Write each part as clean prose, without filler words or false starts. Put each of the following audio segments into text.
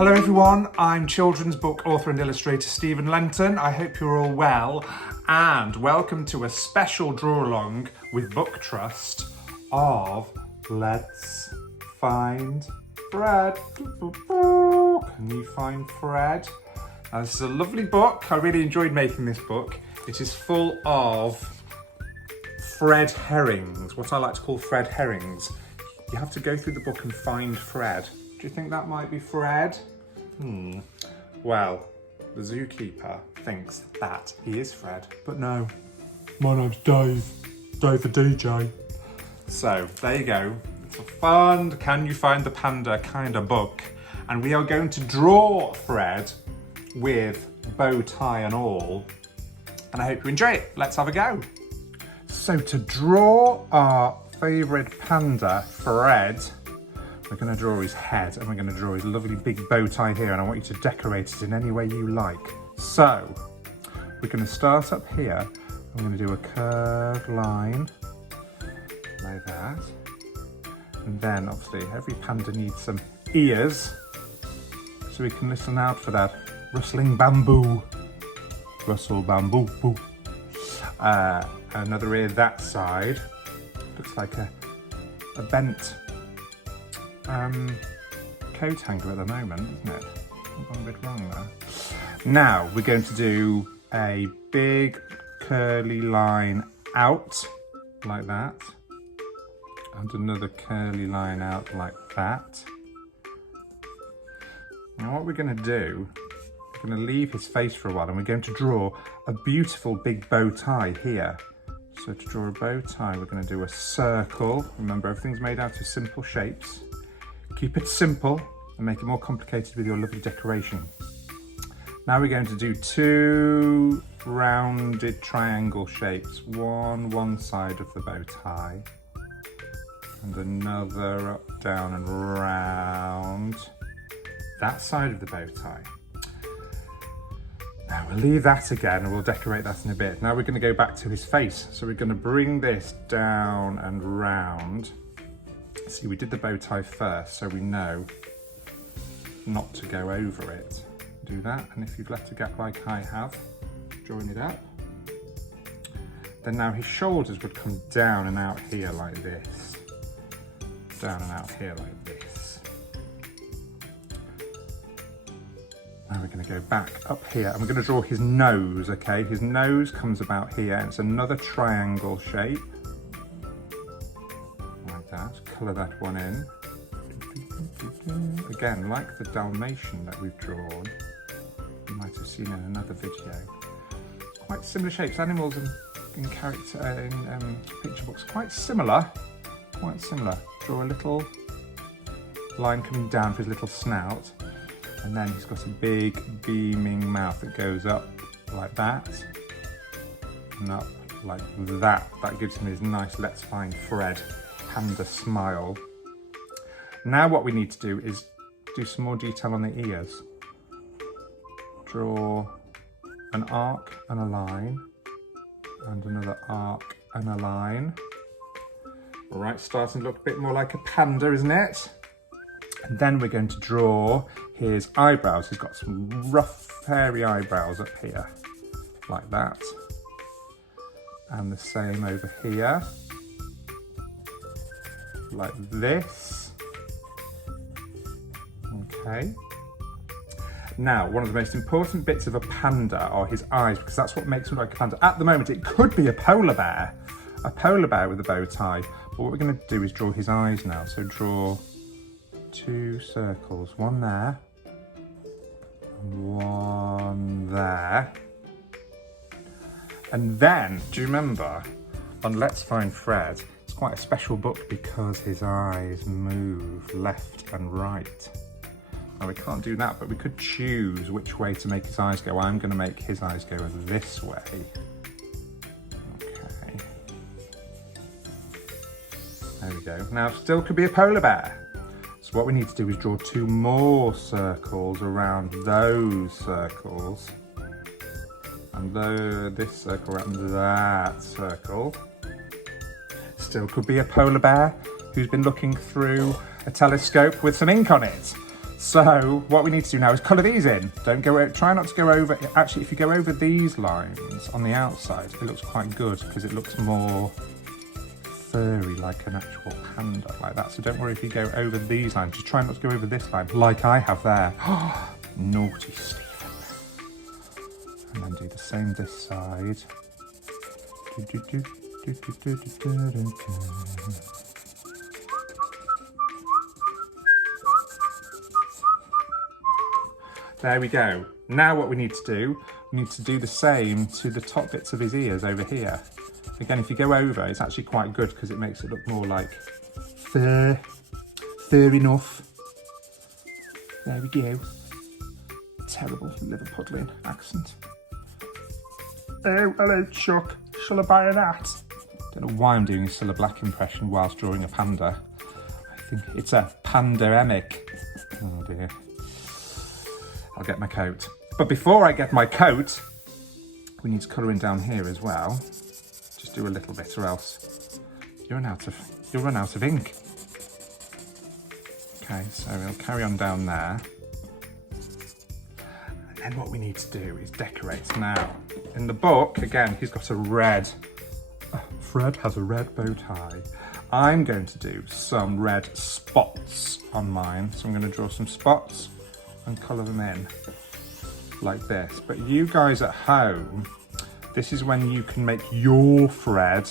Hello everyone, I'm children's book author and illustrator Steven Lenton. I hope you're all well and welcome to a special draw along with Book Trust of Let's Find Fred. Can you find Fred? Now, this is a lovely book. I really enjoyed making this book. It is full of Fred herrings, what I like to call Fred herrings. You have to go through the book and find Fred. Do you think that might be Fred? Well, the zookeeper thinks that he is Fred, but no. My name's Dave. Dave the DJ. So, there you go. It's a fun Can You Find the Panda kind of book. And we are going to draw Fred with bow tie and all. And I hope you enjoy it. Let's have a go. So to draw our favourite panda, Fred, we're going to draw his head and we're going to draw his lovely big bow tie here, and I want you to decorate it in any way you like. So we're going to start up here. I'm going to do a curved line like that. And then obviously every panda needs some ears, so we can listen out for that rustling bamboo. Rustle bamboo. Boo. Another ear that side. Looks like a bent coat hanger at the moment, isn't it? I've gone a bit wrong there. Now we're going to do a big curly line out like that, and another curly line out like that. Now what we're going to do, we're going to leave his face for a while and we're going to draw a beautiful big bow tie here. So to draw a bow tie, we're going to do a circle. Remember, everything's made out of simple shapes. Keep it simple and make it more complicated with your lovely decoration. Now we're going to do two rounded triangle shapes. One side of the bow tie and another up, down and round that side of the bow tie. Now we'll leave that again and we'll decorate that in a bit. Now we're going to go back to his face. So we're going to bring this down and round. See, we did the bow tie first, so we know not to go over it. Do that, and if you've left a gap like I have, join it up. Then now his shoulders would come down and out here like this. Down and out here like this. Now we're going to go back up here and we're going to draw his nose, okay? His nose comes about here and it's another triangle shape. Like that. Colour that one in. Again, like the Dalmatian that we've drawn, you might have seen in another video. Quite similar shapes. Animals in picture books, quite similar. Quite similar. Draw a little line coming down for his little snout. And then he's got a big beaming mouth that goes up like that and up like that. That gives him his nice Let's Find Fred panda smile. Now what we need to do is do some more detail on the ears. Draw an arc and a line and another arc and a line. All right, starting to look a bit more like a panda, isn't it? And then we're going to draw his eyebrows. He's got some rough, hairy eyebrows up here, like that. And the same over here, like this. Okay. Now, one of the most important bits of a panda are his eyes, because that's what makes him like a panda. At the moment, it could be a polar bear with a bow tie. But what we're going to do is draw his eyes now. So draw two circles, one there and one there. And then, do you remember on Let's Find Fred, it's quite a special book because his eyes move left and right. Now we can't do that, but we could choose which way to make his eyes go. I'm going to make his eyes go this way. Okay. There we go. Now still could be a polar bear. So what we need to do is draw two more circles around those circles. And this circle around that circle. Still could be a polar bear who's been looking through a telescope with some ink on it. So what we need to do now is colour these in. Don't go, try not to go over, actually if you go over these lines on the outside, it looks quite good because it looks more furry like an actual panda like that. So don't worry if you go over these lines, just try not to go over this line like I have there. Naughty Steven. And then do the same this side. There we go. Now what we need to do, we need to do the same to the top bits of his ears over here. Again, if you go over, it's actually quite good because it makes it look more like fur enough. There we go. Terrible Liverpudlian accent. Oh, hello Chuck, shall I buy a hat? Don't know why I'm doing a Cilla Black impression whilst drawing a panda. I think it's a pandemic. Oh dear. I'll get my coat. But before I get my coat, we need to colour in down here as well. Just do a little bit or else you'll run out of ink. Okay, so we'll carry on down there. And then what we need to do is decorate. Now, in the book, again, he's got a red, Fred has a red bow tie. I'm going to do some red spots on mine. So I'm going to draw some spots and colour them in like this. But you guys at home, this is when you can make your Fred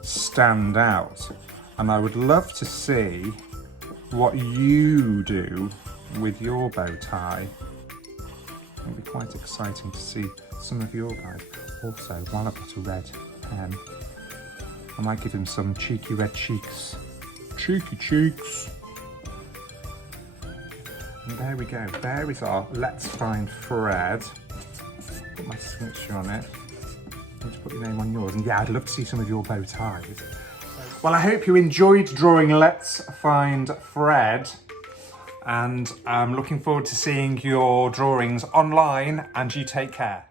stand out. And I would love to see what you do with your bow tie. It'll be quite exciting to see some of your guys. Also, while I've got a red pen, I might give him some cheeky red cheeks. Cheeky cheeks. And there we go. There is our Let's Find Fred. Put my signature on it. I need to put your name on yours. And yeah, I'd love to see some of your bow ties. Well, I hope you enjoyed drawing Let's Find Fred. And I'm looking forward to seeing your drawings online, and you take care.